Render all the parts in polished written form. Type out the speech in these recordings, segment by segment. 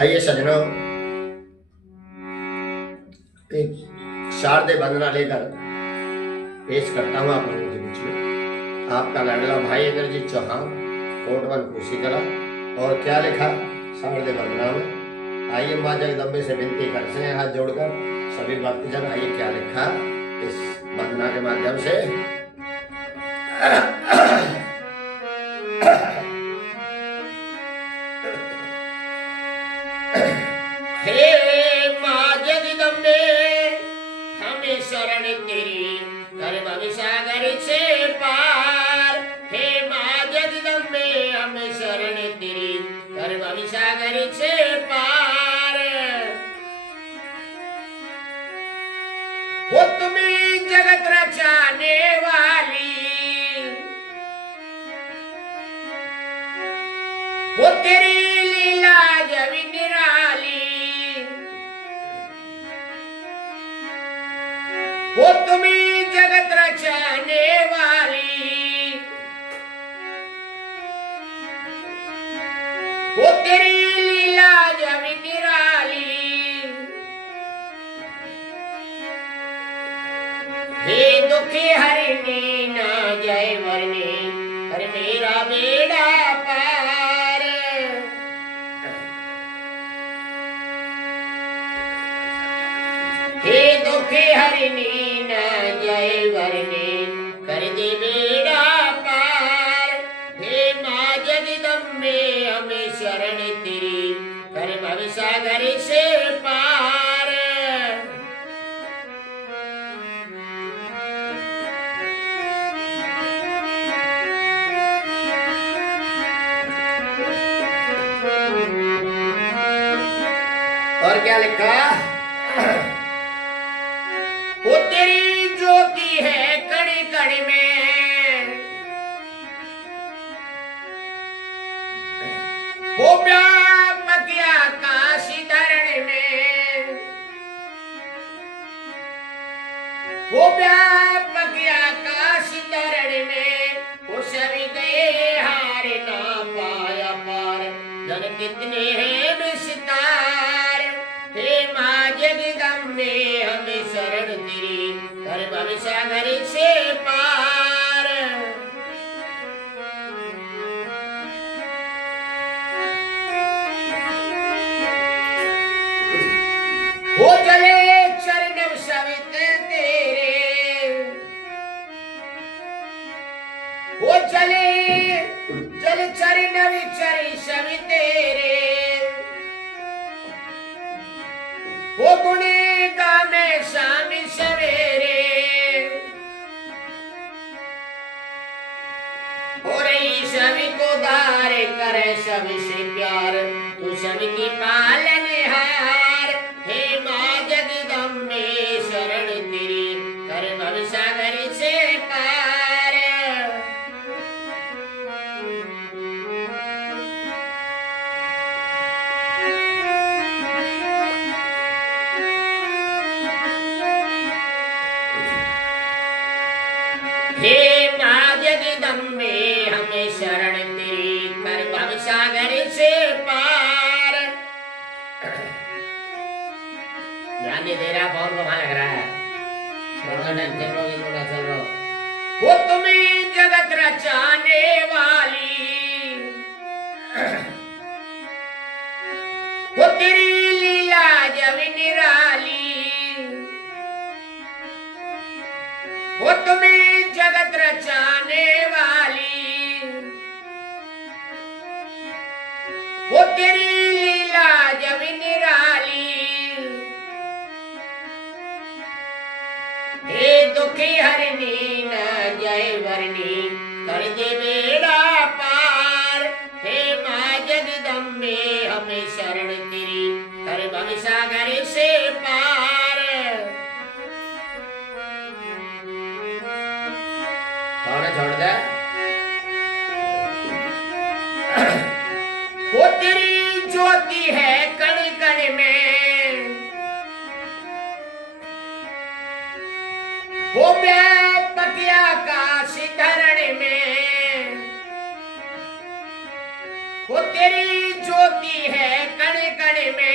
आइए सजनों, एक शारदीय वंदना लेकर पेश करता हूँ आप लोगों के बीच में। आपका लाडला भाई इंद्रजीत चौहान, कोट 1 कुशीकला। और क्या लिखा शारदीय वंदना में, आइए माँ जगदम्बे से विनती करते हैं हाथ जोड़कर सभी भक्तजन। आइए क्या लिखा इस वंदना के माध्यम से। हे माँ जगदम्बे हमें शरण तेरी, कर भव सागर से पार। हे माँ जगदम्बे हमें शरण तेरी, कर भव सागर से पार। वो तुम्ही जगत रचाने वाली, वो तेरी लीला जब निराली। वो तुम्ही जगत रचाने वाली, वो तेरी लीला जब निराली। हे दुखी हरिणी ना जय वरनी, कर मेरा बेड़ा पार। हे दुखी हरिणी ना जय वरनी, कर दे बेड़ा पार। हे माँ जगदम्बे हमें शरण तेरी, कर भव सागर से पार। और क्या लिखा, वो तेरी ज्योति है कण कण में, वो व्यापक आकाश धरण में। वो व्यापक आकाश धरण में, वो सभी गए हार ना पाया पार। जन कितने हैं विस्तार। हे माँ जगदम्बे हमें शरण तेरी, कर भव सागर से पार। वो जले चरण सवित तेरे, वो जले जल चरण विचर सवि तेरे। वो गुणे गामे शाम सवेरे, हो रही सभी को दार करे सभी से प्यार। तू सभी की पालनहार। हे माँ जगदम्बे शरण तेरी, कर भव सागर से पार। हे माँ जगदम्बे हमें शरण तेरी, कर भव सागर से पार। ध्यान नहीं दे रहा, बहुत वहां लग रहा है। चल रहा। वो तुम्ही जगत रचाने वाली, वो तेरी लीला जब निराली। वो तुम्ही जगत रचाने वाली, वो तेरी लीला जब निराली। हे दुखी हरिणी ना जय वरनी, कर दे बेड़ा पार। हे माँ जगदम्बे हमें शरण तेरी, कर भव सागर से पार। छोड़ दे। वो तेरी ज्योति है कण कण में, वो व्यापक आकाश धरण में। वो तेरी ज्योति है कण कण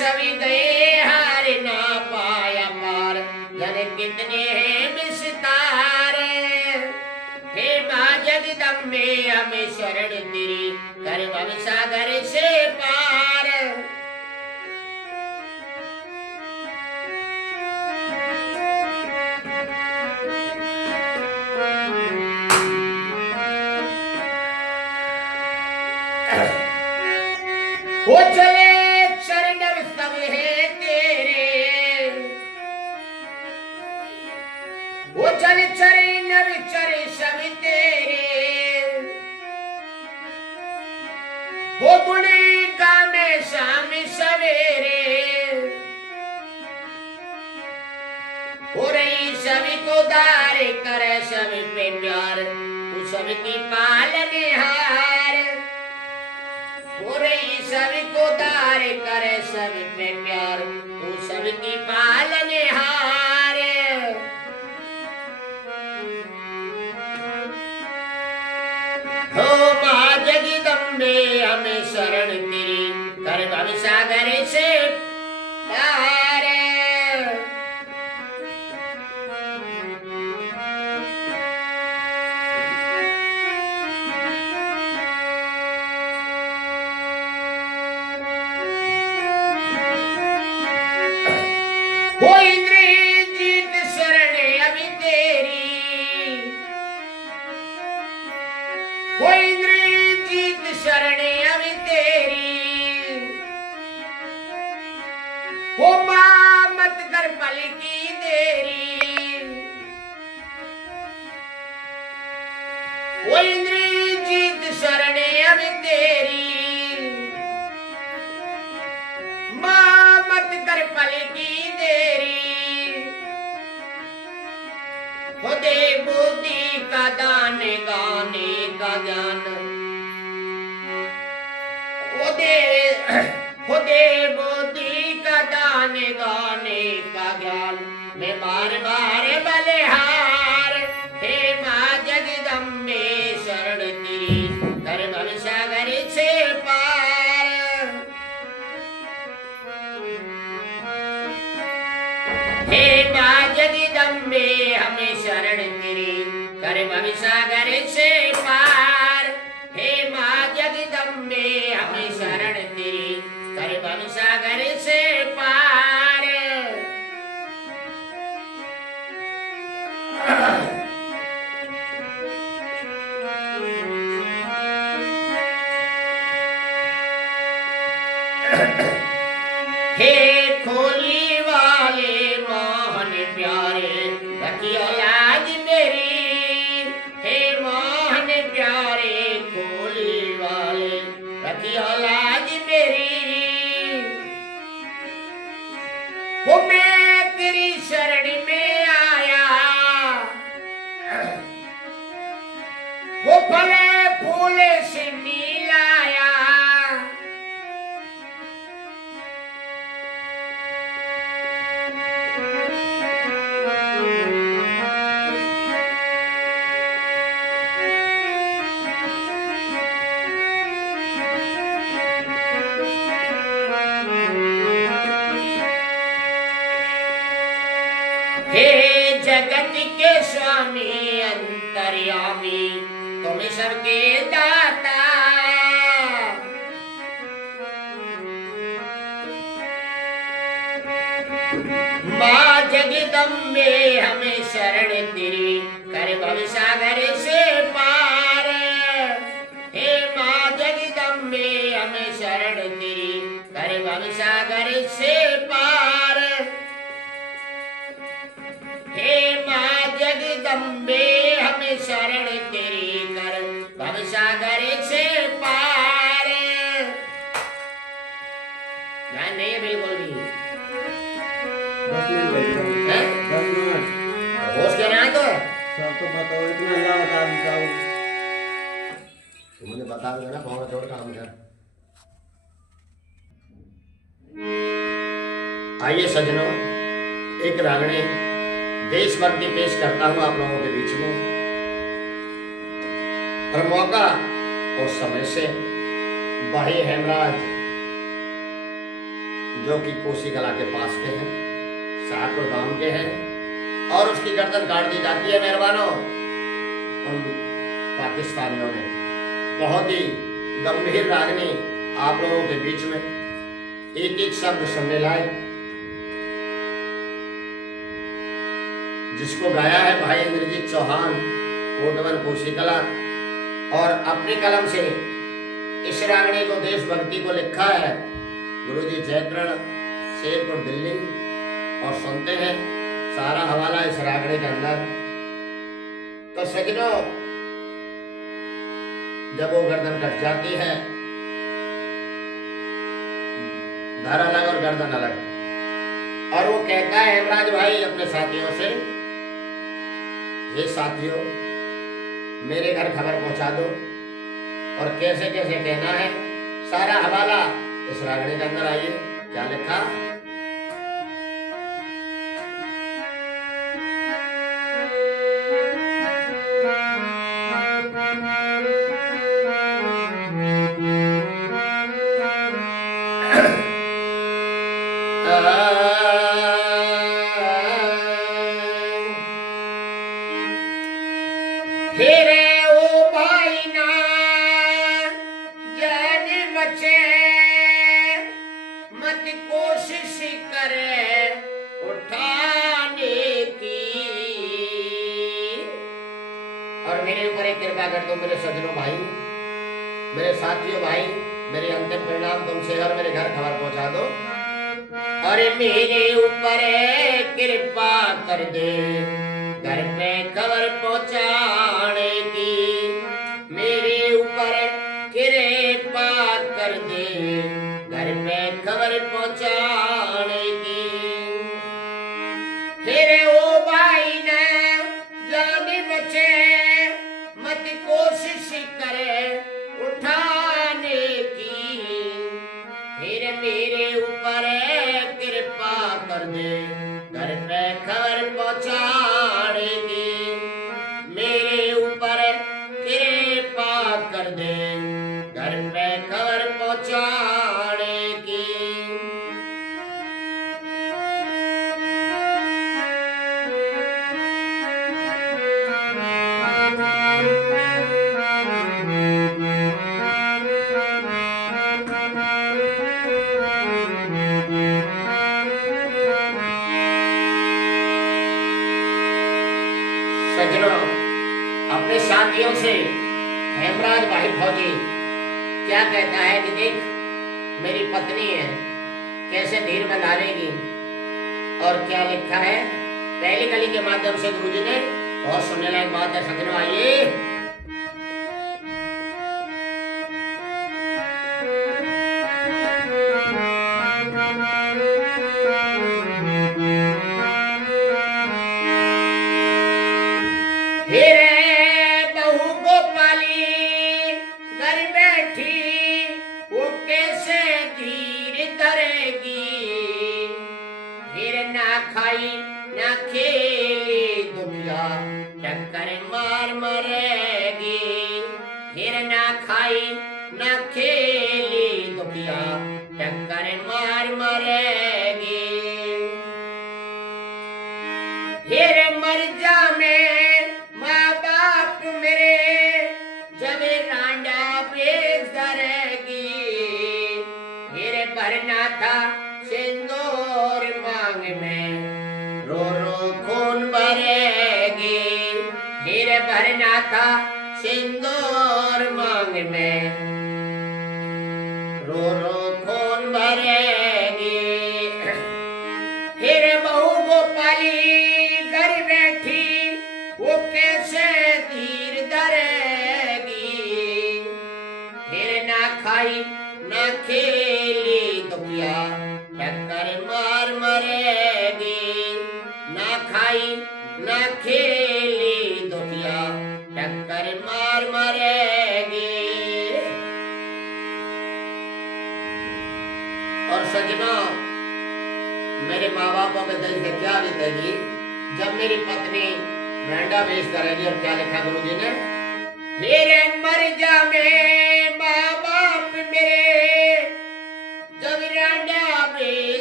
सभी गए हार ना पाया पार, जाने कितने हैं विस्तार। हे माँ जगदम्बे हमें शरण तेरी, कर भव सागर से पार। वो चले चरण सब है तेरे, वो चल चरण चर सब तेरे। वो गुणी गाने शाम सवेरे, हो रही सभी को दार करे सब पे प्यार, तू सबकी पालनहार। हो रही सभी को दार करे सब पे प्यार, तू सबकी पालनहार। हो माँ जगदम्बे हमें शरण तेरी, कर भव सागर से पार। वो इंद्रजीत शरण अभी तेरी, वो इंद्रजीत शरण अभी तेरी। वो माँ मत कर पल की देरी, वो इंद्रजीत शरण अभी तेरी। माँ मत कर पल की देरी, हो दे बुद्धि का दान गाने का ज्ञान। हो दे बुद्धि का दान गाने का ज्ञान, मैं बार बार बलिहार। हे माँ जगदम्बे शरण तेरी, कर भव सागर से पार। हे माँ जगदम्बे हमें शरण तेरी, कर भव सागर से पार। हे माँ जगदम्बे हमें शरण तेरी, कर भव सागर से पार। हे खोली वाले मोहन प्यारे, रखियो लाज मेरी। हे मोहन प्यारे खोली वाले, रखियो लाज मेरी। वो मैं तेरी शरण में आया, वो फले फूले से मिलाया। हे जगत के स्वामी अंतर्यामी, तुम सबके दाता। माँ जगदम्बे हमें शरण तेरी, कर भव सागर से पार। हे माँ जगदम्बे हमें शरण तेरी, कर भव सागर से पार। हे माँ जगदम्बे हमें शरण तेरी, कर भव सागर से पार। ध्यान नहीं है बिल्कुल भी। 10 मिनट हैं? 10 मिनट होश क्या ना तो सब तो बताओ, इतना अल्लाह बता देता हूँ। तुमने बता दिया ना, भाव छोड़ काम कर। आइए सजनों, एक रागणी देशभक्ति पेश करता हूं आप लोगों के बीच में। और मौका और समय से भाई हेमराज जो कि कोसी कला के पास के हैं, शाहपुर गांव के हैं, और उसकी गर्दन काट दी जाती है मेहरबानों उन पाकिस्तानियों ने। बहुत ही गंभीर रागनी आप लोगों के बीच में, एक एक शब्द सुनने लायक, जिसको गाया है भाई इंद्रजीत चौहान, कोटवन कोसी कला, और अपनी कलम से इस रागनी को, देशभक्ति को लिखा है गुरुजी जयकरण, शेरपुर दिल्ली। और सुनते हैं सारा हवाला इस रागनी के अंदर। तो सजनों, जब वो गर्दन कट जाती है, धर अलग और गर्दन अलग, और वो कहता है हेमराज भाई अपने साथियों से, ये साथियों मेरे घर खबर पहुंचा दो। और कैसे कैसे कहना है, सारा हवाला इस रागनी के अंदर। आइए क्या लिखा। फिरे ओ भाई ना जान बचे, मत कोशिश करे उठाने की। और मेरे ऊपर एक कृपा कर दो मेरे सज्जनों भाई, मेरे साथियों भाई, मेरे अंतिम परिणाम तुमसे, और मेरे घर खबर पहुंचा दो। अरे मेरे ऊपर कृपा कर दे घर पे खबर पहुंचाने की। मेरे ऊपर कृपा कर दे घर पे खबर पहुंचाने की। फिर ओ भाई ने जान बचे, मत कोशिश करे उठाने की। फिर मेरे ऊपर कृपा कर दे घर पे खबर पहुंचाने की। मेरे ऊपर कृपा कर दे घर पे खबर पहुंचाने की। सज्जनों, अपने साथियों से हेमराज भाई फौजी क्या कहता है कि देख मेरी पत्नी है, कैसे धीर बंधारेगी। और क्या लिखा है पहली कली के माध्यम से गुरुजी ने। बहुत सुनने लायक बात है सज्जनों, आइए। फिरे बहू को पाली घर बैठी, वो कैसे धीर धरेगी। फिर ना खाई ना खेली दुनिया, टक्कर मार मरेगी। फिर ना खाई ना खेली दुनिया, टक्कर मार मरेगी। फिर मर जा में माँ बाप मेरे, जब रांडा बेच करेगी। फिर भरना था सिंदूर मांग में, रो रो खून भरेगी। फिर भरना था सिंदूर मांग में, रो रो खून भरेगी। फिर बहू गोपाली घर बैठी, वो कैसे धीर धरेगी। फिर ना खाई ना खेली दुनिया, टक्कर मार मरेगी। ना खाई ना खेली दुनिया, टक्कर मार मरेगी। और सज्जनों, मेरे माँ बापों के दिल से क्या बीतेगी जब मेरी पत्नी मेंढा बेच करेगी। और क्या लिखा गुरुजी ने, फिर मर जा में माँ बाप मेरे, जब रांडा बेच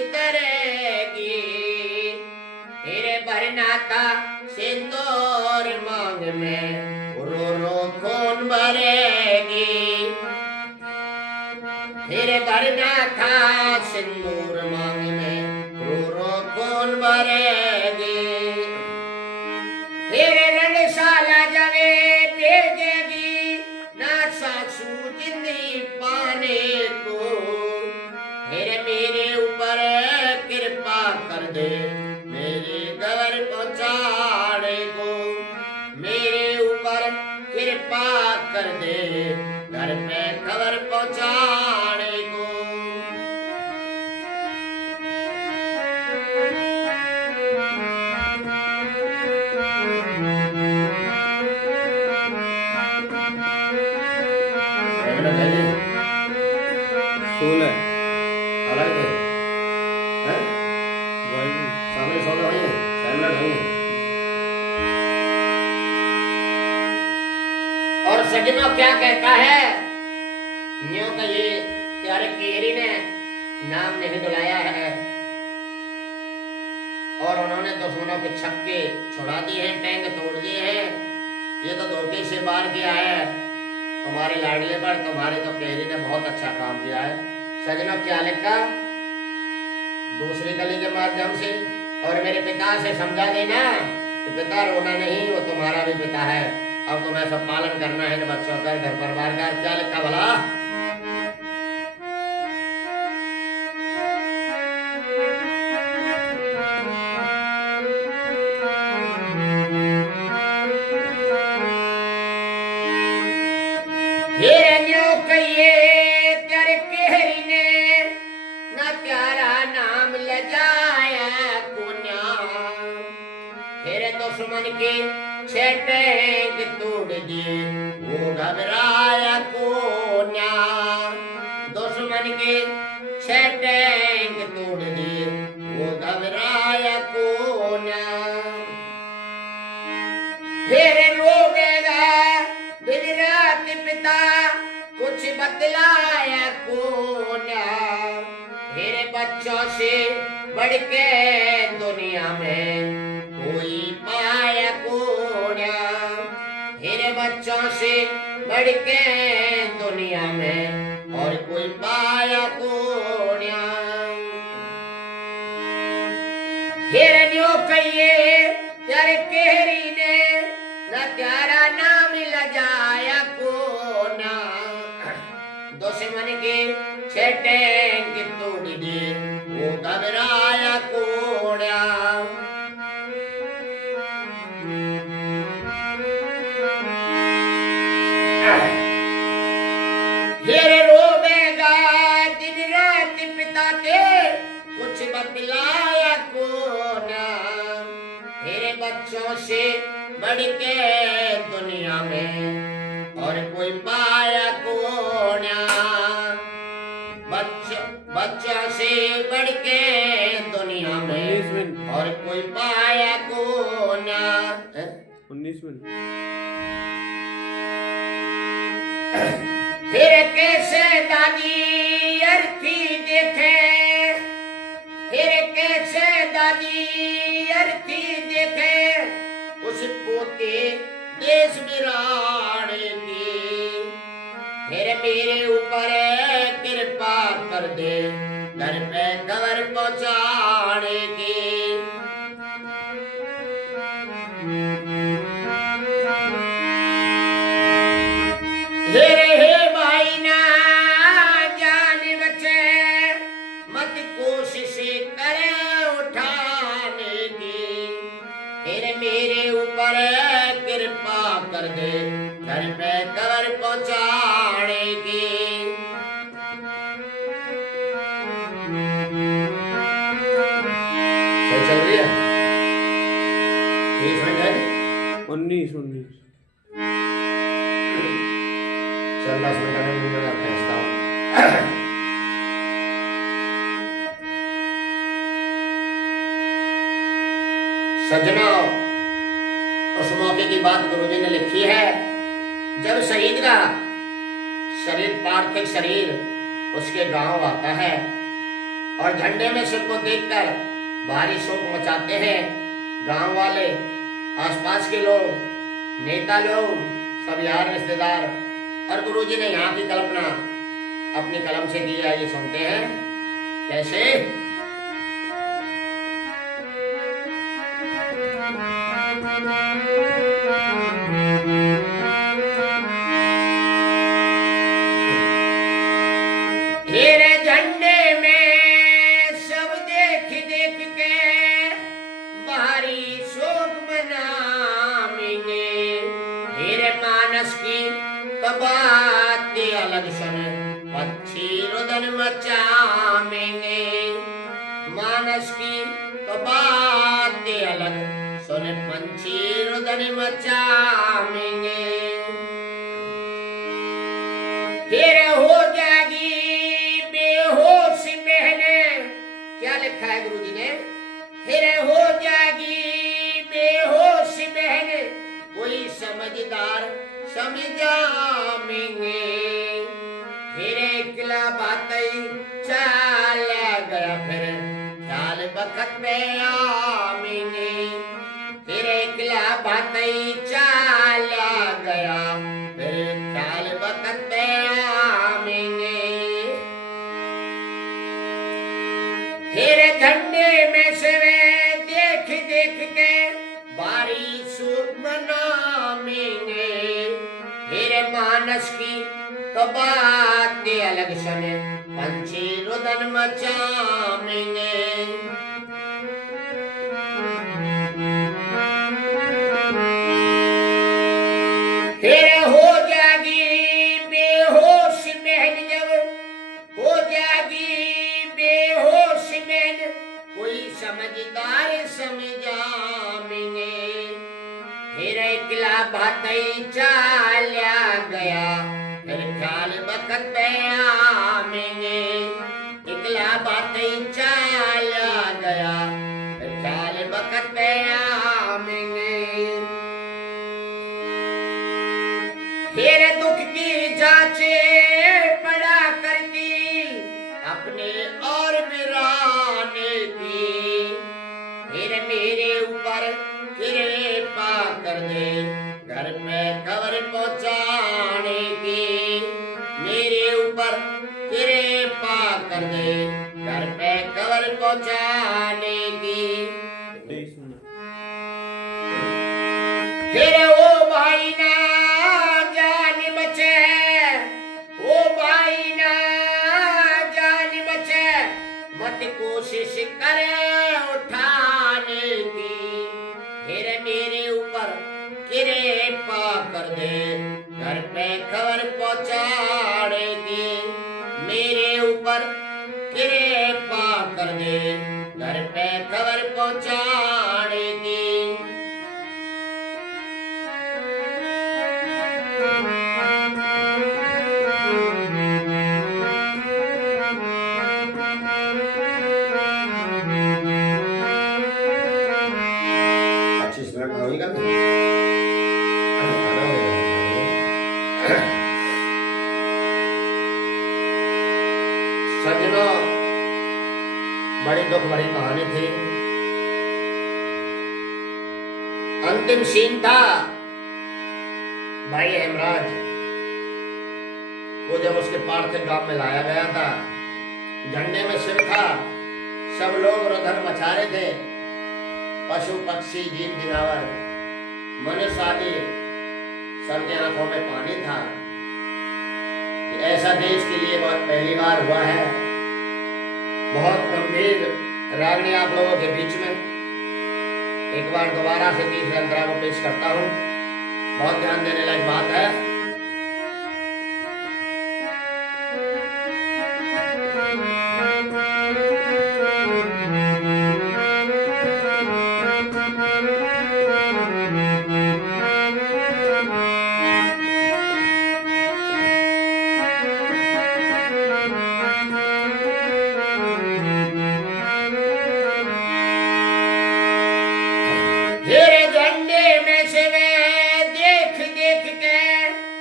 भरना था सिंदूर मांग में, रो रो कौन भरेगी। फिर भरना था सिंदूर मांग में, रो रो कौन भरेगी। फिर रणशाला जवे भेजेगी ना सासू जिंदगी पाने को। फिर मेरे ऊपर कृपा कर दे मेरे घर पहुंचाने को। मेरे ऊपर कृपा कर दे घर पे खबर पहुंचाने को। सोल है अलग है हैं? वही सामने 16 हुई है, 7 मिनट हुई है। और सजनों क्या कहता है, न्यू का ये प्यारे केरी ने नाम नहीं बुलाया है और उन्होंने दुश्मनों के छक्के छुड़ा दिए हैं, टैंक तोड़ दिए हैं। ये तो धोखे से बार किया है तुम्हारे लाडले पर। तुम्हारे तो केरी ने बहुत अच्छा काम किया है। सजनों क्या लिखा, दूसरी कली के माध्यम से और मेरे पिता से समझा देना कि पिता रोना नहीं, वो तुम्हारा भी पिता है। अब तुम्हें सब पालन करना है बच्चों का, घर परिवार का। क्या लिखा भला, कहिए तेरे केहरी ने ना प्यारा नाम लजाया कुन्या। तेरे दुश्मन के छेटेंग तोड़ दिए वो घबराया कोन्या। दुश्मन के छेटेंग तोड़ दिए वो घबराया कोन्या। फिर रोवेगा दिन रात पिता कुछ बतलाया कोन्या। मेरे बच्चों से बढ़ के दुनिया में कोई पाया कोन्या। मेरे बच्चों से बढ़ के दुनिया में और कोई पाया कोन्या। हिरण्यो कहिए तेरे केहरी ने न प्यारा नाम लजाया कोन्या। दुश्मन के छेटेंग तोड़ दिए वो घबराया कोन्या। फिर रोवेगा दिन रात पिता के कुछ बतलाया कोन्या। मेरे बच्चों से बढ़ के दुनिया में और कोई पाया कोन्या। बच्चों से बढ़ के दुनिया में और कोई पाया कोन्या। 19 मिनट। फिर कैसे दादी अर्थी देखे, फिर कैसे दादी अर्थी देखे उस पोते देश बिराने की। फिर मेरे ऊपर कृपा कर दे घर पे खबर पहुंचाने की। हे भाई ना जान बचे मत कोशिश करे उठाने की। फिर मेरे ऊपर कृपा कर दे घर पे खबर पहुंचाने की। सही चल रही है 30 मिनट है 19 चल 10 मिनट में मुझे भेजता हूँ। सज्जनों उस मौके की बात गुरुजी ने लिखी है जब शहीद का शरीर पार्थिव शरीर उसके गांव आता है और झंडे में सिर को देखकर भारी शोक मचाते हैं। गांव वाले, आसपास के लोग, नेता लोग, सब यार रिश्तेदार, और गुरुजी ने यहाँ की कल्पना अपनी कलम से की है। ये सुनते हैं कैसे। हेरे झंडे में सब देख देख के बाहरी शोक मनाएंगे। हेरे मानस की तो बात अलग सुन पक्षी रुदन मचाएंगे। मानस की तो बात अलग सुन पंछी रुदन मचाएंगे। फिर हो जाएगी बेहोश बहने। क्या लिखा है गुरुजी ने। फिर हो जाएगी बेहोश बहने, कोई समझदार समझाएंगे। फिर एकला बातें चला गया, फिर ख्याल वक्त में आएंगे। फिर एकला बातें चला गया, फिर ख्याल वक्त में आएंगे। फिर झंडे में से वे देख देख के बारिश मनाएंगे। फिर मानस की तो बात अलग सुने पंछी रुदन मचाएंगे। फिर हो जाएगी बेहोश बहन, जब हो जाएगी बेहोश बहन, कोई समझदार समझाएंगे। फिर एकला बातें चला गया, फिर ख्याल वक्त में आएंगे। एकला बातें चला गया, फिर ख्याल वक्त में आएंगे। फिर दुख की जांचे पड़ा करती अपने और बिराने की। फिर मेरे ऊपर कृपा कर दे घर में खबर पहुंचाने की। मेरे ऊपर कृपा कर दे घर पे खबर पहुंचाने की। 23 मिनट। फिर ओ भाई ना जान बचे, ओ भाई ना जान बचे, मत कोशिश करे उठाने की। फिर मेरे ऊपर कृपा कर दे घर पे खबर पहुंचाने की। मेरे ऊपर कृपा कर दे घर पे खबर पहुंचाने की। सज्जनों, बड़ी दुख भरी कहानी थी। अंतिम सीन था भाई हेमराज को जब उसके पार्थिव गांव में लाया गया था। झंडे में सिर था, सब लोग रुदन मचा रहे थे। पशु पक्षी जीव जनावर मनुष्य आदि सबके आंखों में पानी था। ऐसा देश के लिए बहुत पहली बार हुआ है। बहुत गंभीर रागनी आप लोगों के बीच में एक बार दोबारा से तीसरे अंतरा को पेश करता हूँ। बहुत ध्यान देने लायक बात है। झंडे में से वे देख देख के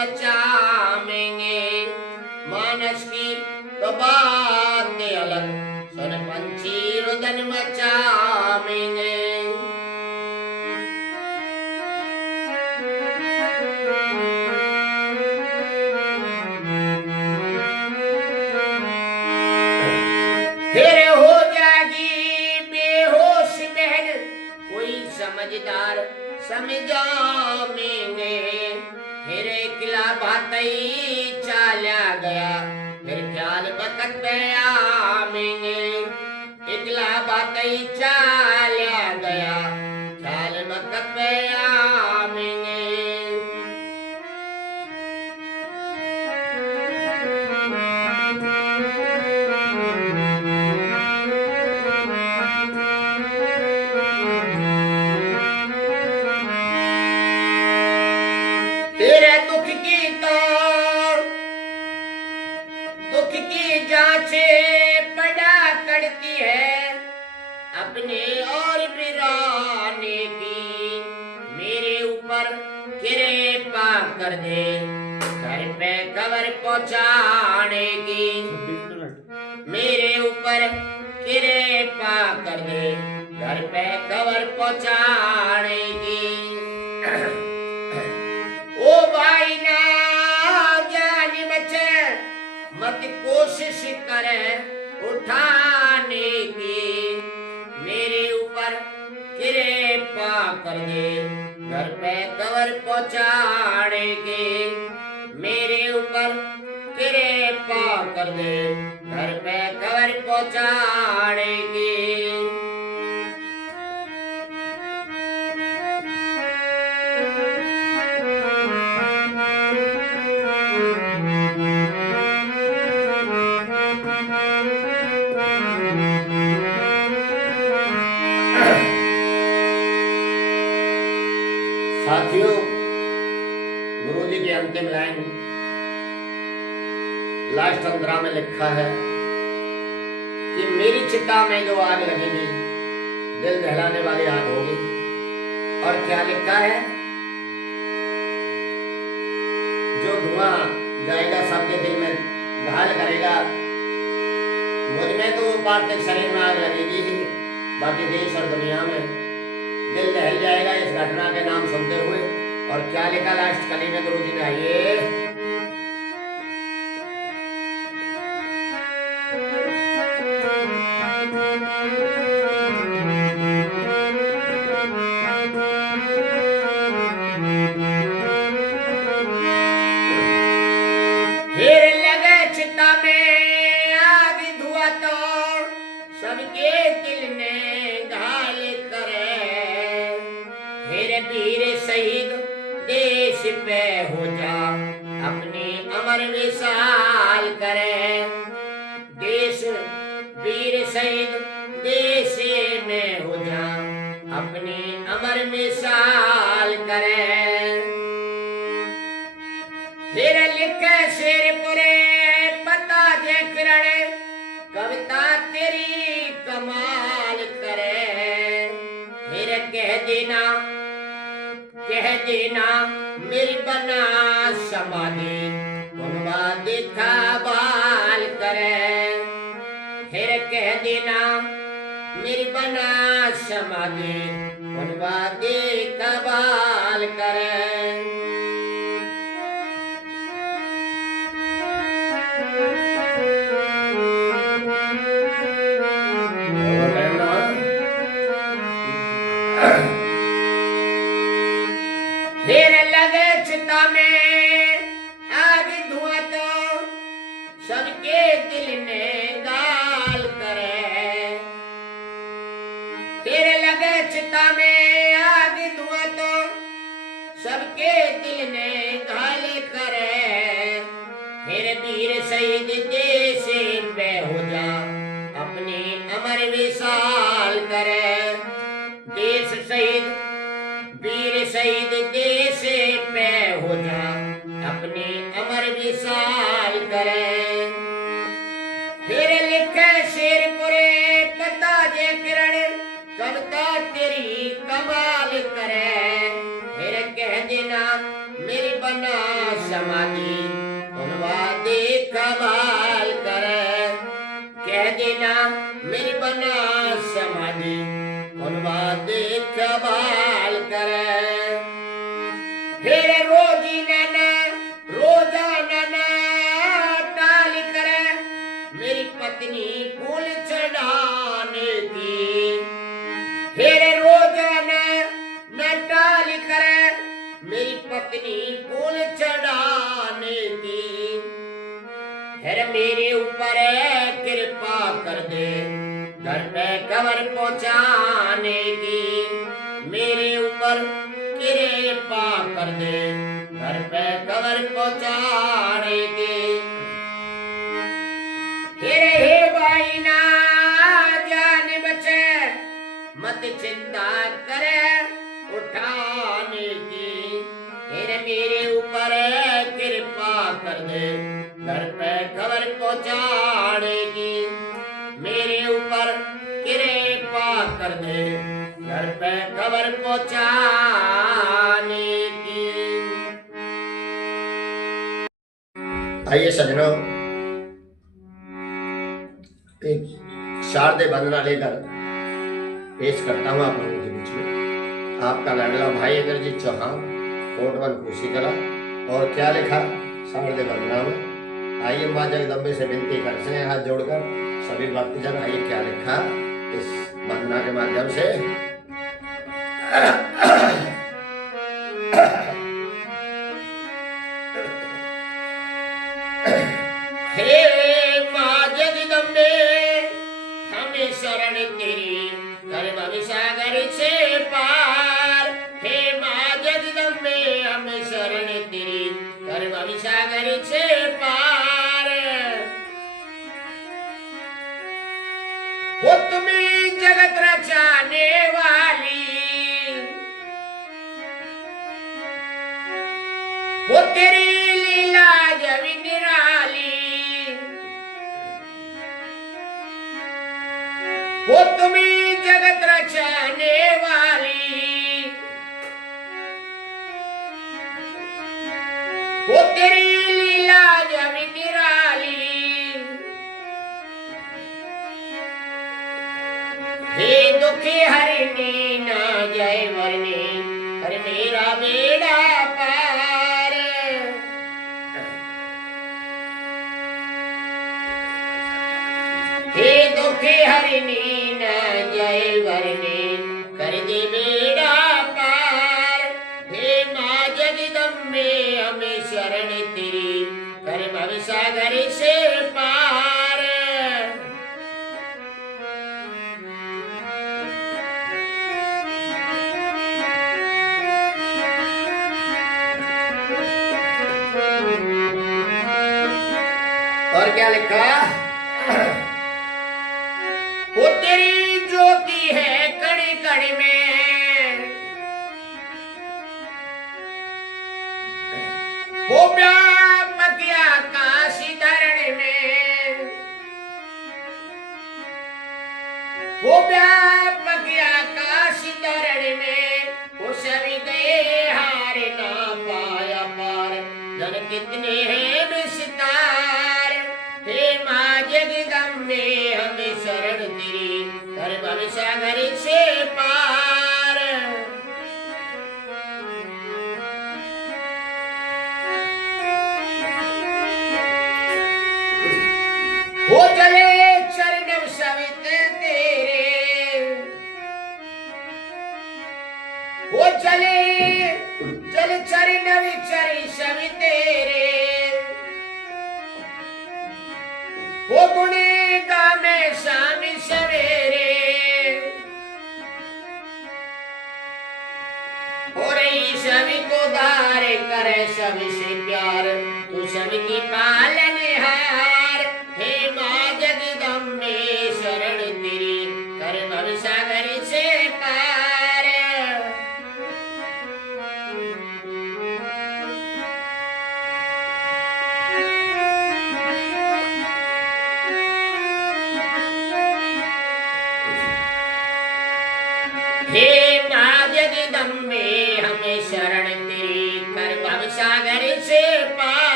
मचावेंगे। मानस की तो बात अलग, सुन पंछी रुदन मचावेंगे। फिर हो जाएगी बेहोश बहन, कोई समझदार समझावेंगे। फिर किला भातई चाला गया, फिर ख्याल बकत पे आवेंगे। इकला भातई चाला गया, ख्याल बकत पे आवेंगे। तेरे दुख की जांचे पड़ा करती है, अपने और बिराने की। मेरे ऊपर कृपा कर दे, घर पे खबर पहुंचाने की। 26 मिनट। मेरे ऊपर कृपा कर दे, घर पे खबर पहुंचाने की। ओ भाई ना जान बचे, मत कोशिश करे उठाने की। मेरे ऊपर कृपा कर दे, घर पे खबर पहुंचाने की। मेरे ऊपर कृपा कर दे, घर पे खबर पहुंचाने की। साथियों, गुरु जी की अंतिम लाइन लास्ट अंतरा में लिखा है कि मेरी चिता में जो आग लगेगी, दिल दहलाने वाली आग होगी। और क्या लिखा है? जो धुआं जाएगा सबके दिल में घायल करेगा। मुझ में तो पार्थिव शरीर में आग लगेगी ही, बाकी देश और दुनिया में दिल दहल जाएगा इस घटना के नाम सुनते हुए। और क्या लिखा लास्ट कली में गुरु जी ने? आइए, फिर लगे चिता में आग, धुआं तो सबके दिल में घायल करे। फिर वीर शहीद देश पे हो जा, अपनी अमर मिसाल करे। देश वीर शहीद देश में हो जा, अपनी अमर मिसाल करे। फिर लिखे शेर पुरे पता जे किरण, कविता तेरी कमाल करे। फिर कह देना मेरी बना समाधि, कुनबा देखा बाल करे। फिर कह देना मेरी बना समाधि, कुनबा देखा बाल करे। फिर लगे चिता में आग, धुआं तो सबके दिल में गाल करे। फिर लगे चिता में आग, धुआं तो सबके दिल में घायल करे। फिर वीर शहीद देश पे हो जा, अपनी अमर विशाल करे। देश शहीद वीर शहीद देश पे हो जा, अपनी अमर विशाल करे। फिर लिखे शेर पुरे पता जे किरण, कविता तेरी कमाल करे। फिर कह देना मेरी बना समाधि उनवादे कमाल करे, कह देना मेरी बना समाधि उनवादे कमाल करे। फिर रोजाना टाल करे, मेरी पत्नी फूल चढ़ाने की। फिर रोजाना न टाल करे, मेरी पत्नी फूल चढ़ाने की। फिर मेरे ऊपर कृपा कर दे, घर पे कवर पहुंचाने की। मेरे ऊपर कृपा कर दे, घर पे कवर पहुंचाने की। हे भाई ना जान बचे, मत चिंता करे उठाने की। फिर मेरे ऊपर कृपा कर दे, घर पे खबर पहुंचाने की। मेरे ऊपर कृपा कर दे, घर पे खबर पहुंचाने की। आइए सजनों, एक शारदे वंदना लेकर पेश करता हूँ आप लोगों के बीच में आपका लाडला भाई इंद्रजीत चौहान, कोटवन कुशीतला। और क्या लिखा शारदे वंदना में, आइए माँ जगदम्बे से विनती करते हैं हाथ जोड़कर सभी भक्तजन। आइए क्या लिखा इस वंदना के माध्यम से। हे माँ जगदम्बे हमें शरण तेरी, कर भवसागर से पार। हे माँ जगदम्बे हमें शरण तेरी, कर भवसागर से पार। वो तुम्हें जगत रचाने वाली, वो तेरी लीला जब निराली। वो तुम्हें जगत रचाने वाली, वो तेरी लीला जब निराली। हे दुखी हरिणी ना जय वरनी, कर मेरा बेड़ा पार। हे दुखी हरिणी ना जय वरनी, कर दे बेड़ा पार। हे माँ जगदम्बे हमें शरण तेरी, कर भवसागर से पार। और क्या लिखा, वो तेरी ज्योति है कड़ी कड़ी में, वो व्यापक आकाश धरण में। वो व्यापक आकाश धरण में, वो सभी गए हार ना पाया पार। जन कितने हैं विस्तार, हे माँ जगदम्बे हमें शरण तेरी, कर भवसागर से पार। वो चले चरण सवित तेरे, वो चले चल चरण विचरी सवि तेरे। वो गुणे गामे शाम सवेरे, हो रही सभी को दार करे सभी से प्यार। तू सबकी पालनहार, हे माँ जगदम्बे शरण तेरी, कर भवसागर से पार। हे माँ जगदम्बे हमें शरण तेरी, कर भवसागर से पार।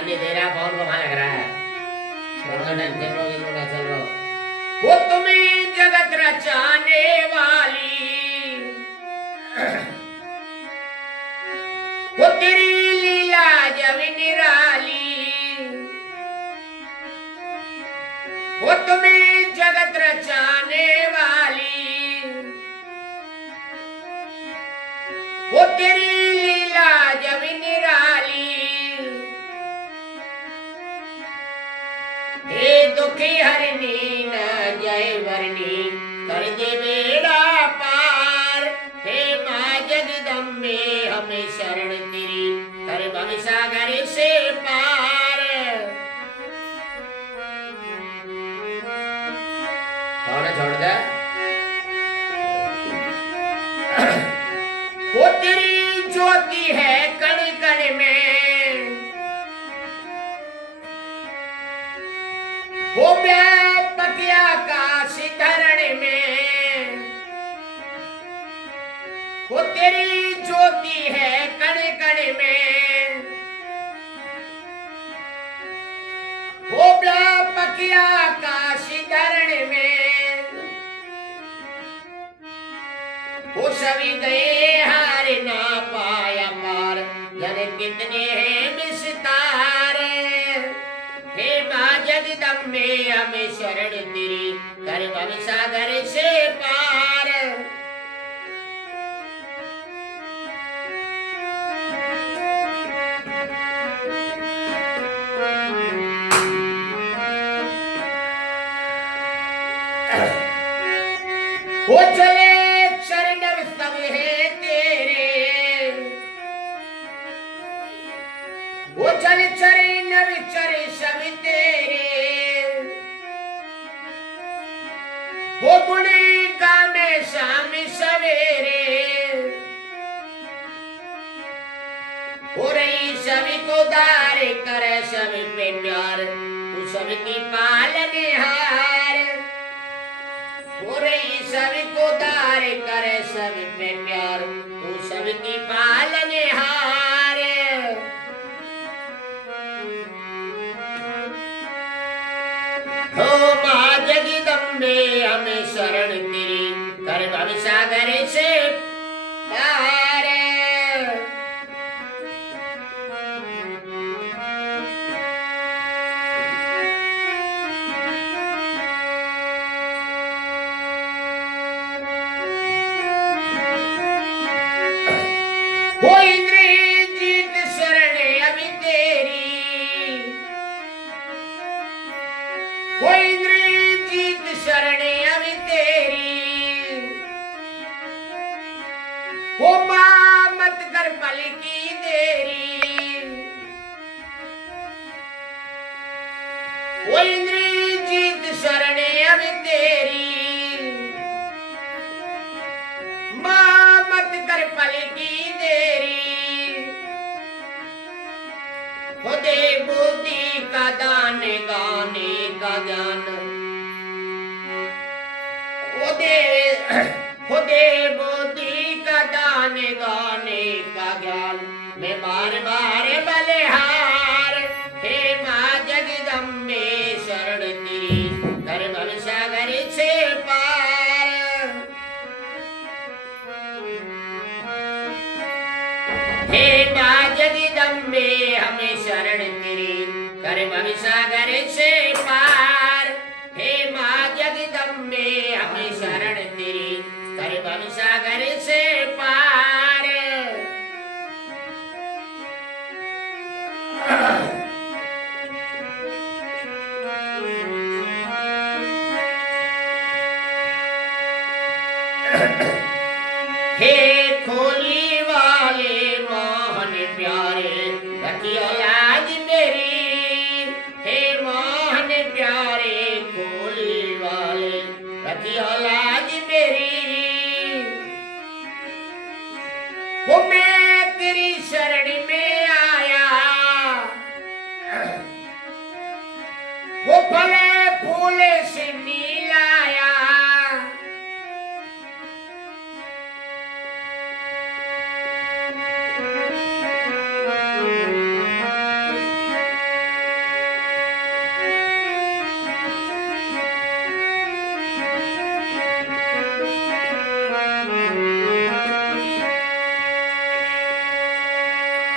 ध्यान नहीं दे रहा, फोन को वहां लग रहा है। छोड़ो टेंशन लो, इसको ना चल रहा। वो तुम्हें जगत रचाने वाली, वो तेरी लीला जब निराली, वो तुम्हें जगत रचाने वाली, वो तेरी लीला जब निराली। हे दुखी हरनी न जय वरनी, कर दे बेड़ा पार। हे माँ जगदम्बे हमें शरण तेरी, कर भव सागर से पार। छोड़ दे। वो तेरी ज्योति है कण कण में, वो व्यापक आकाश धरण में। वो तेरी ज्योति है कण कण में, वो व्यापक आकाश धरण में। वो सभी गए हार ना पाया पार, जाने कितने हैं विस्तार। हे माँ जगदम्बे हमें शरण तेरी, कर भव सागर से पार। वो चले शरणव सब है तेरे, वो चल चरणव चर सब तेरे। वो गुणी गामे शाम सवेरे, हो रही सभी को दार, करे सब पे प्यार, तू सबकी पालनहार। हो रही सभी को दार, करे सब पे प्यार, तू सबकी पालनहार। हो माँ जगदम्बे हमें शरण तेरी, कर भव सागर से पार। वो इंद्रजीत शरण अभी तेरी, वो इंद्रजीत शरण अभी तेरी। वो माँ मत कर पल की देरी, वो इंद्रजीत शरण अभी तेरी। माँ मत कर पल की देरी, हो दे बुद्धि का दान गाने का ज्ञान। हो दे बुद्धि का दान गाने का ज्ञान। मैं बार बार बलिहार, हे माँ जगदम्बे शरण तेरी, कर भव सागर से पार। हे माँ जगदम्बे हमें शरण तेरी, कर भव सागर से पार। हे माँ जगदम्बे हमें शरण तेरी, कर भव सागर से पार। हे खोली वाले मोहन प्यारे, रखियो लाज मेरी। हे मोहन प्यारे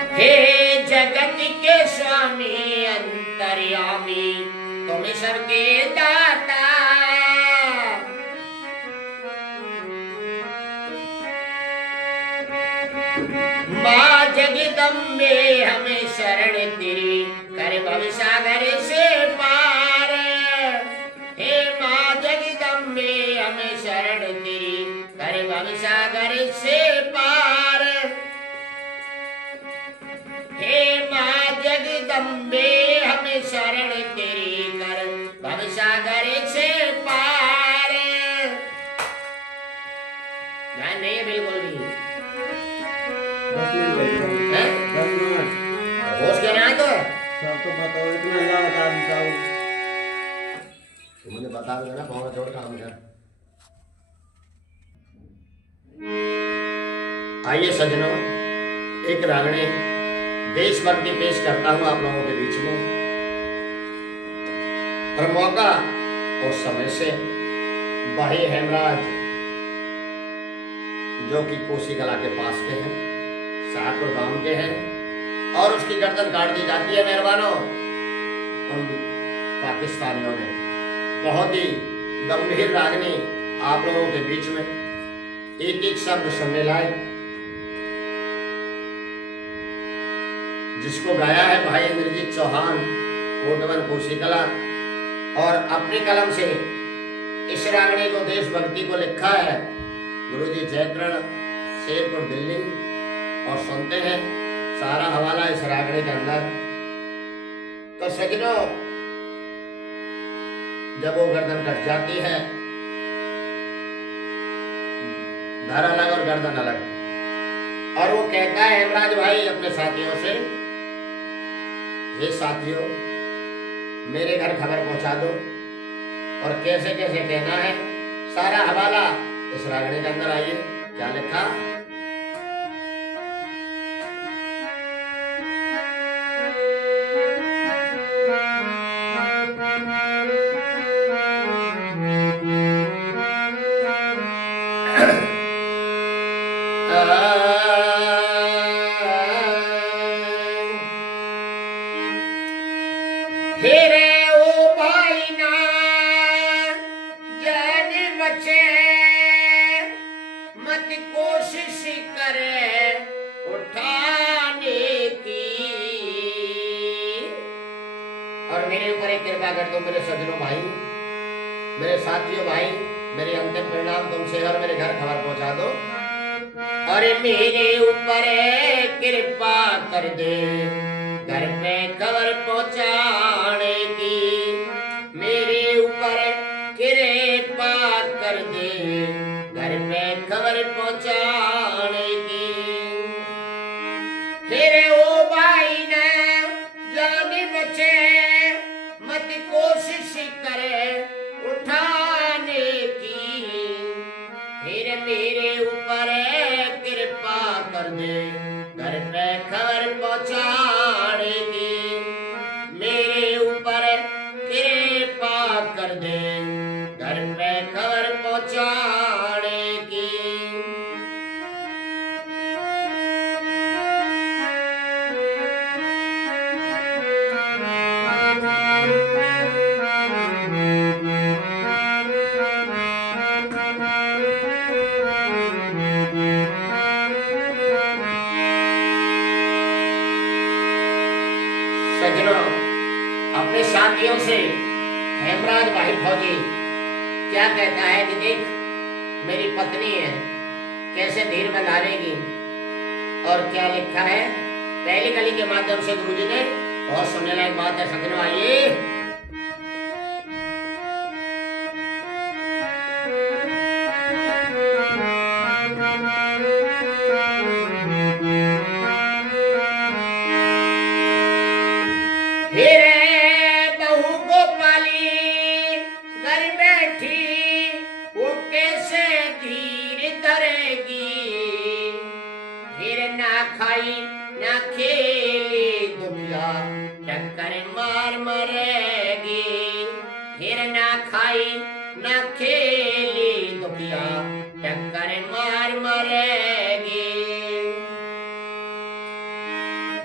हे जगत के स्वामी अंतर्यामी तुम सबके दाता। माँ जगदम्बे हमें शरण तेरी कर भवसागर से पार। हे माँ जगदम्बे हमें शरण तेरी कर भवसागर से पार। हे माँ जगदम्बे हमें शरण तेरी कर भवसागर से पार। ध्यान नहीं है बिल्कुल भी। 10 मिनट लगेगा। हैं? 10 मिनट। होश क्या ना तो सब तो बताओ, इतना अल्लाह बता बताओ। तुमने बता दिया ना बहुत जोर काम कर। आइए सजनों, एक रागणी देशभक्ति पेश करता हूं आप लोगों के बीच में। और मौका और समय से भाई हेमराज जो कि कोसी कला के पास के हैं, शाहपुर गांव के हैं, और उसकी गर्दन काट दी जाती है मेहरबानों उन पाकिस्तानियों ने। बहुत ही गंभीर रागनी आप लोगों के बीच में, एक एक शब्द सुनने लायक, जिसको गाया है भाई इंद्रजीत चौहान कोटवन कोसी कला, और अपनी कलम से इस रागनी को देशभक्ति को लिखा है गुरुजी जयतरण शेरपुर दिल्ली। और सुनते हैं सारा हवाला इस रागनी के अंदर। तो सजनों, जब वो गर्दन कट जाती है, धर अलग और गर्दन अलग, और वो कहता है हेमराज भाई अपने साथियों से, हे साथियों मेरे घर खबर पहुंचा दो। और कैसे कैसे कहना है सारा हवाला इस रागनी के अंदर। आइए क्या लिखा। हेरे ओ भाई ना जान बचे, मत कोशिश करे उठाने की। और मेरे ऊपर एक कृपा कर दो मेरे सज्जनों भाई, मेरे साथियों भाई, मेरे अंतिम परिणाम तुमसे और मेरे घर खबर पहुंचा दो। अरे मेरे ऊपर कृपा कर दे घर पे खबर पहुंचाने की। मेरे ऊपर कृपा कर दे घर पे खबर पहुंचाने की। फिर ओ भाई ने जान बचे, मत कोशिश करे उठाने की। फिर मेरे ऊपर कृपा कर दे घर पे खबर पहुंचाने की। मेरे ऊपर कृपा कर दे घर पे खबर पहुंचाने की। सज्जनों, अपने साथियों से हेमराज भाई फौजी क्या कहता है कि देख मेरी पत्नी है, कैसे धीर बंधारेगी। और क्या लिखा है पहली कली के माध्यम से गुरुजी ने। बहुत सुनने लायक बात है सज्जनों, आइए। हेरे बहू को पाली घर बैठी, वो कैसे धीर धरेगी। फिर ना खाई ना खेली दुनिया टक्कर मार मरेगी। फिर ना खाई ना खेली दुनिया टक्कर मार मरेगी।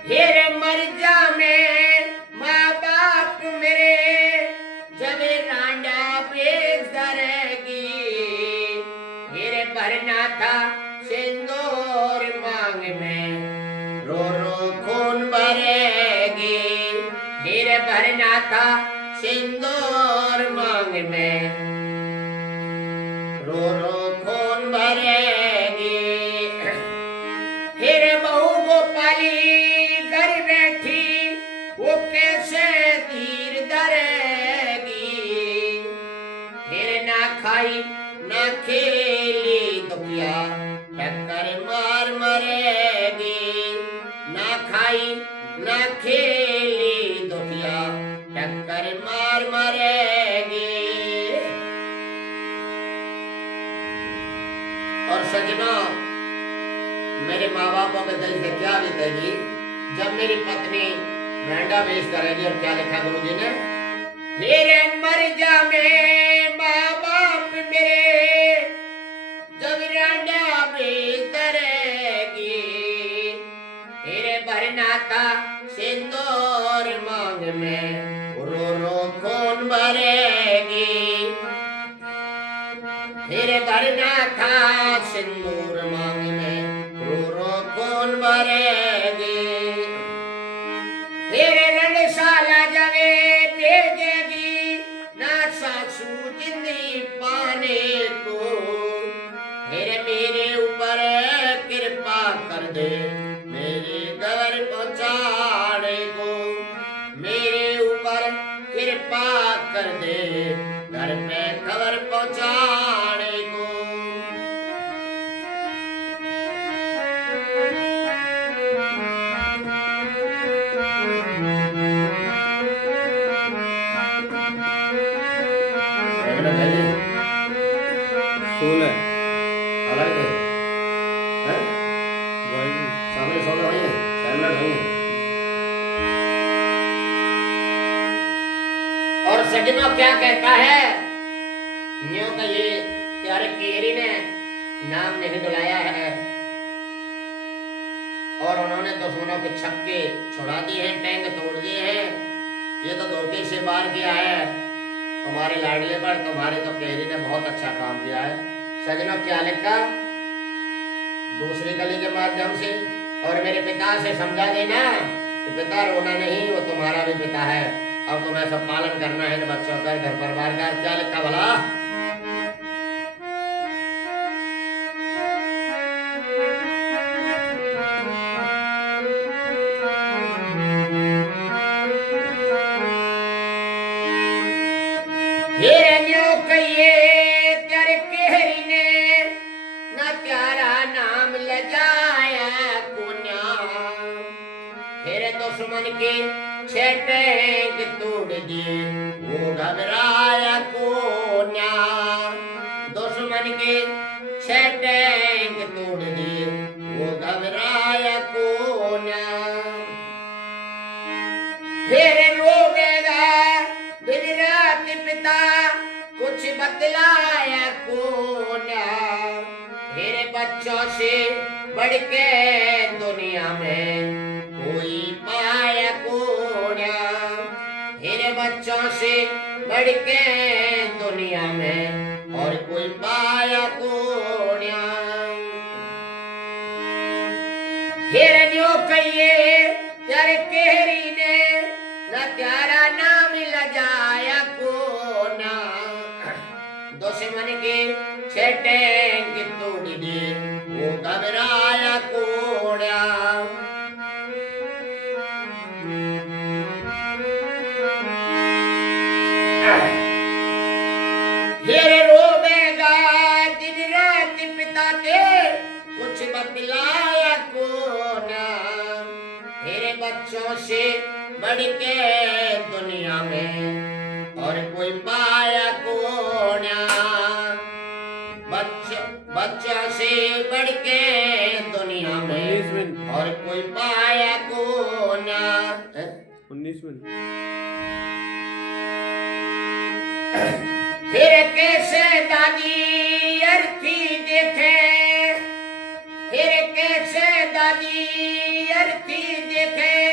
फिर मर जा मैं माँ बाप मेरे जब रांडा बेच करेगी। फिर भरना था सिंदूर मांग में रो रो खून भरेगी। फिर भरना था सिंदूर मांग में रो रो खून भरेगी। फिर बहू गोपाली घर बैठी वो कैसे धीर धरेगी। फिर ना खाई ना खेली दुखिया टक्कर मार मरेगी। ना खाई ना खेली दुखिया टक्कर मार मरेगी। और सजना मेरे माँ बापों के दिल से क्या बीतेगी जब मेरी पत्नी मेंढा बेच करेगी। और क्या लिखा गुरु जी ने, मेरे मर जा मैं माँ बाप मेरे जब रांडा बेच करेगी। तेरे भरना था सिंदूर मांग में रो रो खून भरेगी। फिर भरना था सिंदूर मांग में रो रो खून भरेगी। फिर रणशाला जगे भेजेगी ना सासू जिंदगी पाने को। फिर मेरे ऊपर कृपा कर दे मेरे घर पहुंचाने को। मेरे ऊपर कृपा कर दे घर पे खबर पहुंचाने को। सोलह अलग है हैं? वही सामने 16 हुई है, 6 मिनट हुई है। और सजनों क्या कहता है, न्यों का ये प्यारे केरी ने नाम नहीं बुलाया है और उन्होंने दुश्मनों के छक्के छुड़ा दिए हैं, टैंक तोड़ दिए हैं। ये तो धोखे से बार किया है तुम्हारे लाडले पर। तुम्हारे तो केरी ने बहुत अच्छा काम किया है। सजनों क्या लिखा, दूसरी गली के माध्यम से और मेरे पिता से समझा देना कि पिता रोना नहीं, वो तुम्हारा भी पिता है। अब तुम्हें सब पालन करना है बच्चों का, घर परिवार का। क्या लिखा भला, कहिए तेरे केहरी ने न प्यारा नाम लजाया पुण्या। तेरे दुश्मन के छेटेंग तोड़ दिए वो घबराया कोन्या। दुश्मन के छेटेंग तोड़ दिए वो घबराया कोन्या। फिर रोवेगा दिन रात पिता कुछ बतलाया कोन्या। मेरे बच्चों से बढ़ के दुनिया में कोई पाया कोन्या। मेरे बच्चों से बढ़ के दुनिया में और कोई पाया कोन्या। हिरण्यो कहिए तेरे केहरी ने न प्यारा नाम लजाया कोना। दुश्मन के छेटेंग तोड़ दिए वो घबराया कोड़ा। फिर रोवेगा दिन रात पिता के कुछ बतलाया कोना। मेरे बच्चों से बढ़ के दुनिया में और कोई पाया कोना। बच्चों से बढ़ के दुनिया में और कोई पाया कोना। 19 मिनट। फिर कैसे दादी अर्थी देखे, फिर कैसे दादी अर्थी देखे।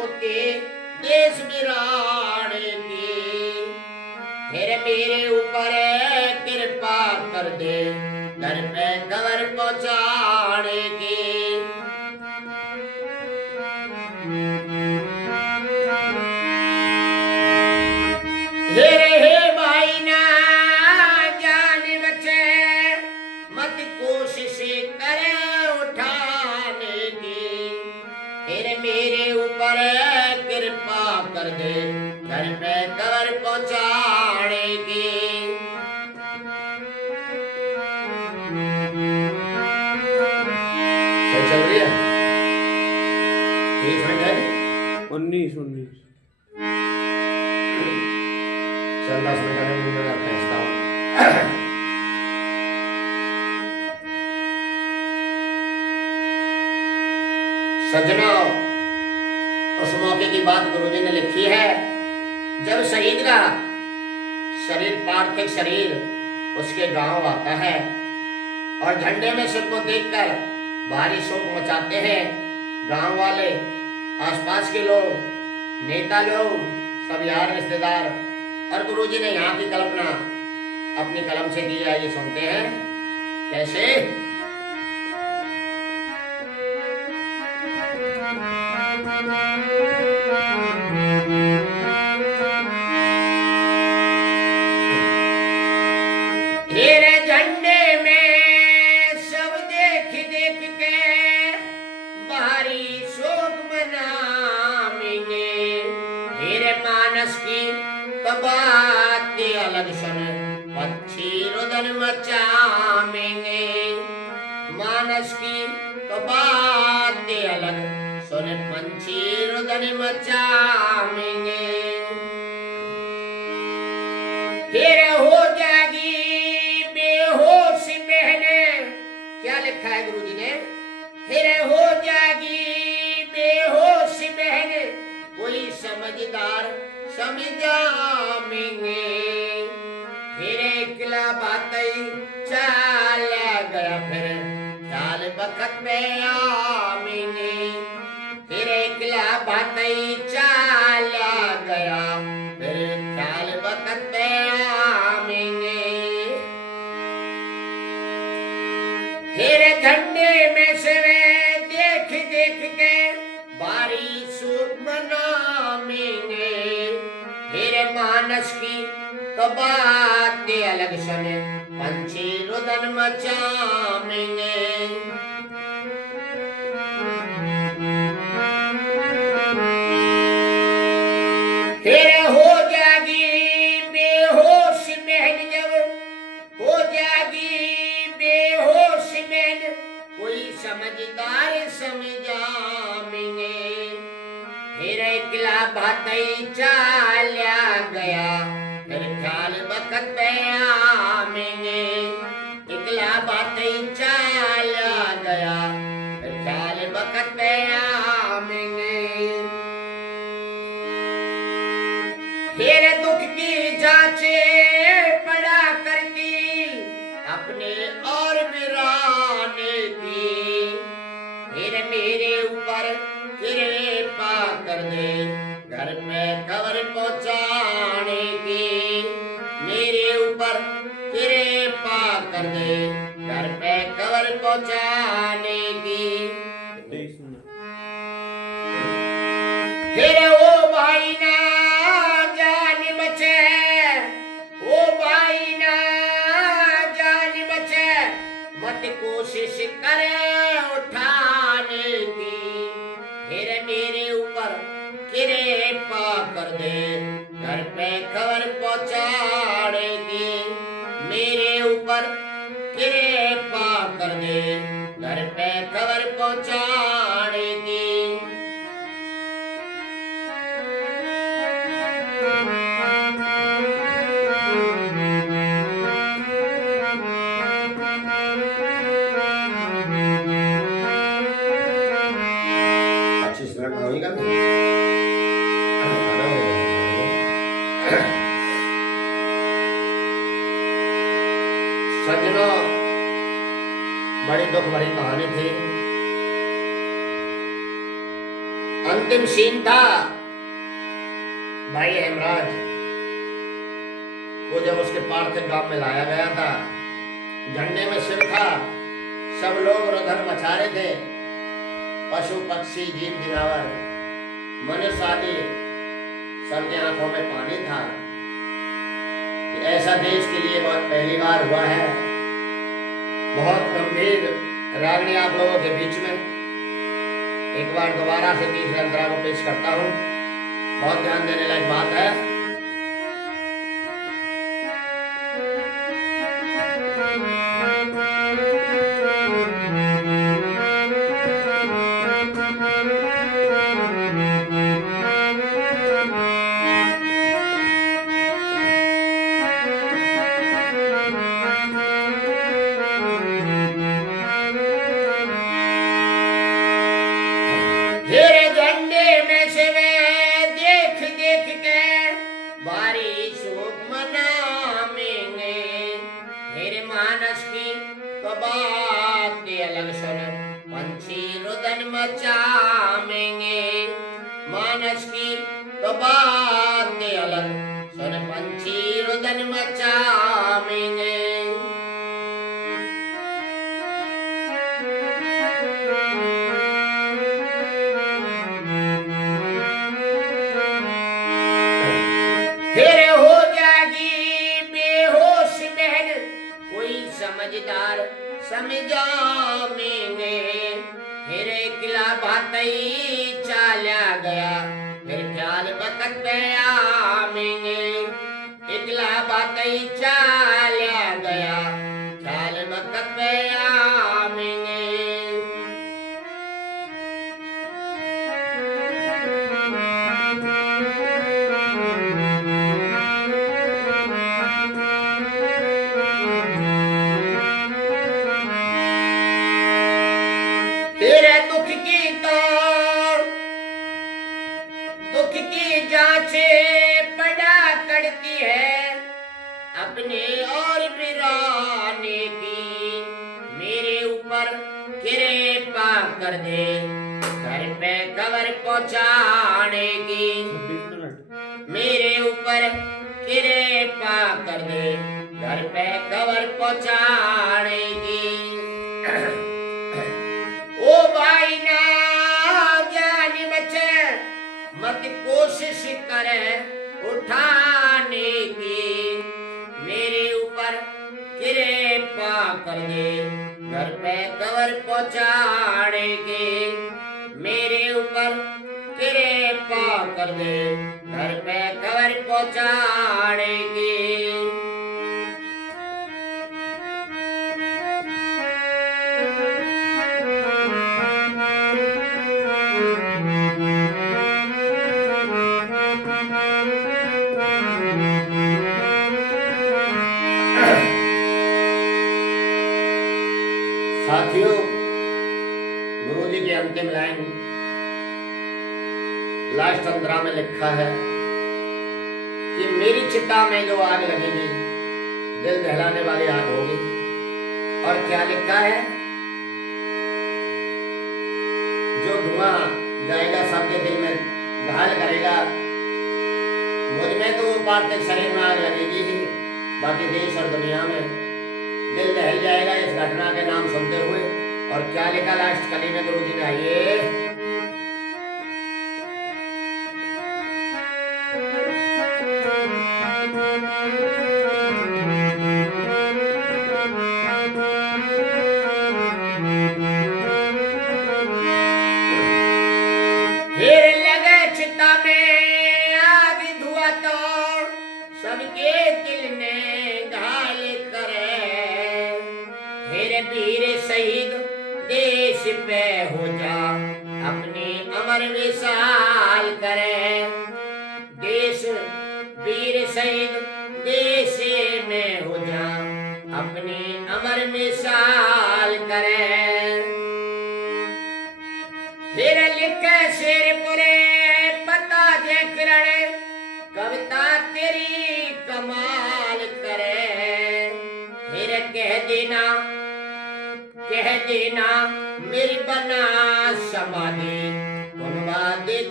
होते देश बिराने की, फिर मेरे ऊपर कृपा कर दे घर पे खबर पहुंचाने की। हे भाई ना जान बचे, मत कोशिश करे उठाने की, फिर मेरे ऊपर कृपा कर दे घर पे खबर पहुंचाने की। सही चल रही है? 30 मिनट है? 19 चल 10 मिनट में मिल जाता है इसका। सज्जनों, उस मौके की बात गुरुजी ने लिखी है जब शहीद का शरीर, पार्थिव शरीर उसके गांव आता है और झंडे में सिर को देखकर भारी शोक मचाते हैं गांव वाले, आसपास के लोग, नेता लोग, सब यार रिश्तेदार। और गुरुजी ने यहाँ की कल्पना अपनी कलम से की है, ये सुनते हैं कैसे। तेरे झंडे में सब देख देख के भारी शोक मनाएंगे, तेरे मानस की तो बात अलग सुन पक्षी रुदन मचाएंगे, मानस की तो बात अलग सुन पंछी रुदन मचाएंगे। फिर हो जाएगी बेहोश बहने, क्या लिखा है गुरुजी ने, फिर हो जाएगी बेहोश बहने, कोई समझदार समझाएंगे, फिर एकला बातें चल गया, फिर ख्याल वक्त में आएंगे, फिर एकला बातें चल गया, फिर ख्याल वक्त में आएंगे। फिर झंडे में से देख देख के बारी सूख मनाएंगे, फिर मानस की तो बात अलग सुने पंछी रुदन मचाएंगे। फिर हो जाएगी बेहोश बहन, जब हो जाएगी बेहोश बहन, कोई समझदार समझाएंगे, फिर एकला बातें चला गया, फिर ख्याल वक्त में आएंगे, एकला बातें चला गया, फिर ख्याल वक्त में आएंगे। फिर दुख की जांचे पड़ा करती अपने और बिराने की, फिर मेरे ऊपर कृपा कर दे घर में खबर पहुंचाने की, मेरे ऊपर कृपा कर दे घर पे खबर पहुंचाने की। 23 मिनट। फिर ओ भाई ना जान बचे, ओ भाई ना जान बचे, मत कोशिश करे उठाने की, फिर मेरे ऊपर कृपा कर दे घर पे खबर पहुंचाने की, मेरे ऊपर कृपा कर दे घर पे खबर पहुंचाने की। सज्जनों, बड़ी दुख भरी कहानी थी। अंतिम सीन था भाई हेमराज को जब उसके पार्थिव गांव में लाया गया था, झंडे में सिर था, सब लोग रुदन मचा रहे थे, पशु पक्षी जीव जनावर मनुष्य आदि सबके आंखों में पानी था कि ऐसा देश के लिए बहुत पहली बार हुआ है। बहुत गंभीर रागनी आप लोगों के बीच में एक बार दोबारा से तीसरे अंतरा को पेश करता हूँ। बहुत ध्यान देने लायक बात है। तेरे झंडे में से वे देख देख के बारिश मनाएंगे। तेरे मानस की तो बात अलग सुन, पंछी रुदन मचाएंगे। मानस की तो बात अलग सुन, पंछी रुदन मचाएंगे। फिर हो जाएगी बेहोश बहन, कोई समझदार समझाएंगे। फिर किला भातई चाला गया, फिर ख्याल बकत पे आएंगे। इकला भातई चाला गया, ख्याल बकत पे आएंगे। तेरे दुख की जांच पड़ा करती है, अपने और बिराने की। मेरे ऊपर कृपा कर दे, घर पे खबर पहुंचाने की। 26 मिनट। मेरे ऊपर कृपा कर दे, घर पे खबर पहुंचाने की। ओ भाई ना जान बचे, मत कोशिश करे उठाने की। मेरे ऊपर कृपा कर दे, घर पे खबर पहुंचाने की। मेरे ऊपर कृपा कर दे, घर पे खबर पहुंचाने की। साथियों, गुरु जी की अंतिम लाइन लास्ट अंतरा में लिखा है कि मेरी चिता में जो आग लगेगी, दिल दहलाने वाली आग होगी। और क्या लिखा है? जो धुआं जाएगा सबके दिल में घायल करेगा। मुझ में तो पार्थिव शरीर में आग लगेगी ही, बाकी देश और दुनिया में दिल दहल जाएगा इस घटना के नाम सुनते हुए। और क्या लिखा लास्ट कली में गुरु जी ने? आइए, फिर लगे चिता में आग धुआं तो सबके दिल ने घायल करे। फिर वीर शहीद देश पे हो जा, अपनी अमर विशाल करे। देश वीर शहीद देश में हो जा, अपनी अमर मिसाल करे। फिर लिखे शेर पुरे पता जे किरण, कविता तेरी कमाल करे। फिर कह देना मेरी बना समाधि, कुनवा दे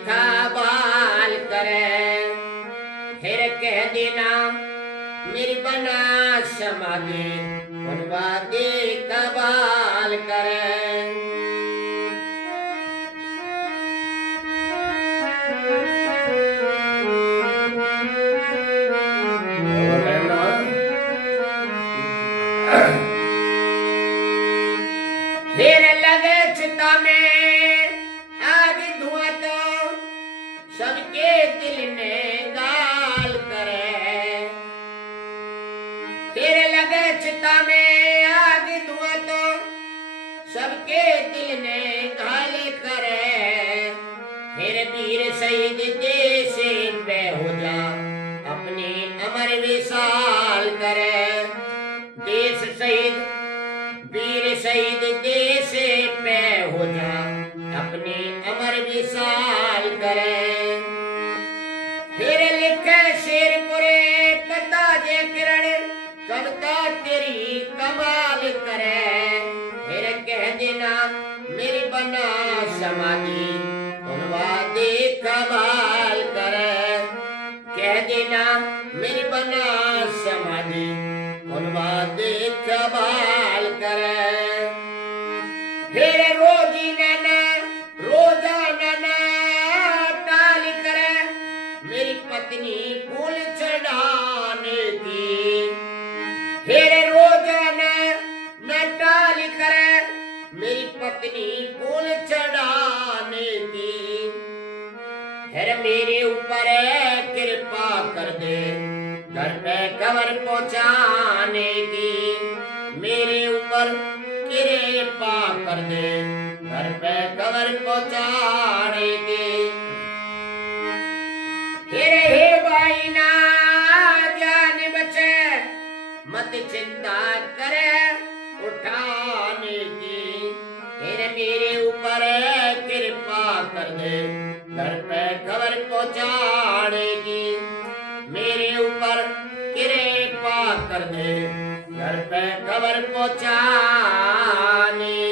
कह देना मेरी बना समाधि बनवा दे कबाल करे। फिर लगे चिता में आग धुआं तो सबके दिल में गाल करे। फिर लगे चिता में आग धुआं तो सबके दिल में घायल करे। फिर वीर शहीद देश पे हो जा अपनी अमर विशाल करे। देश शहीद वीर शहीद देश पे हो जा अपनी अमर विशाल करे। फिर लिखे शेरपुरे पता जे किरण कविता तेरी कमाल करे। फिर कह देना मेरी बना समाधि बनवा दे कमाल करे। कह देना मेरी बना समाधि बनवा दे कमाल करे। फिर रोजाना टाल करे मेरी पत्नी फूल चढ़ाने की। फिर रोजाना न टाल करे मेरी पत्नी फूल चढ़ाने की। फिर मेरे ऊपर कृपा कर दे घर पे कवर पहुंचाने की। मेरे ऊपर कृपा कर दे घर पे कवर पहुंचाने की। फिर हे भाई ना जान बचे मत चिंता करे उठाने की। फिर मेरे ऊपर कृपा कर दे घर पे खबर पहुंचाने की। मेरे ऊपर कृपा कर दे घर पे खबर पहुंचाने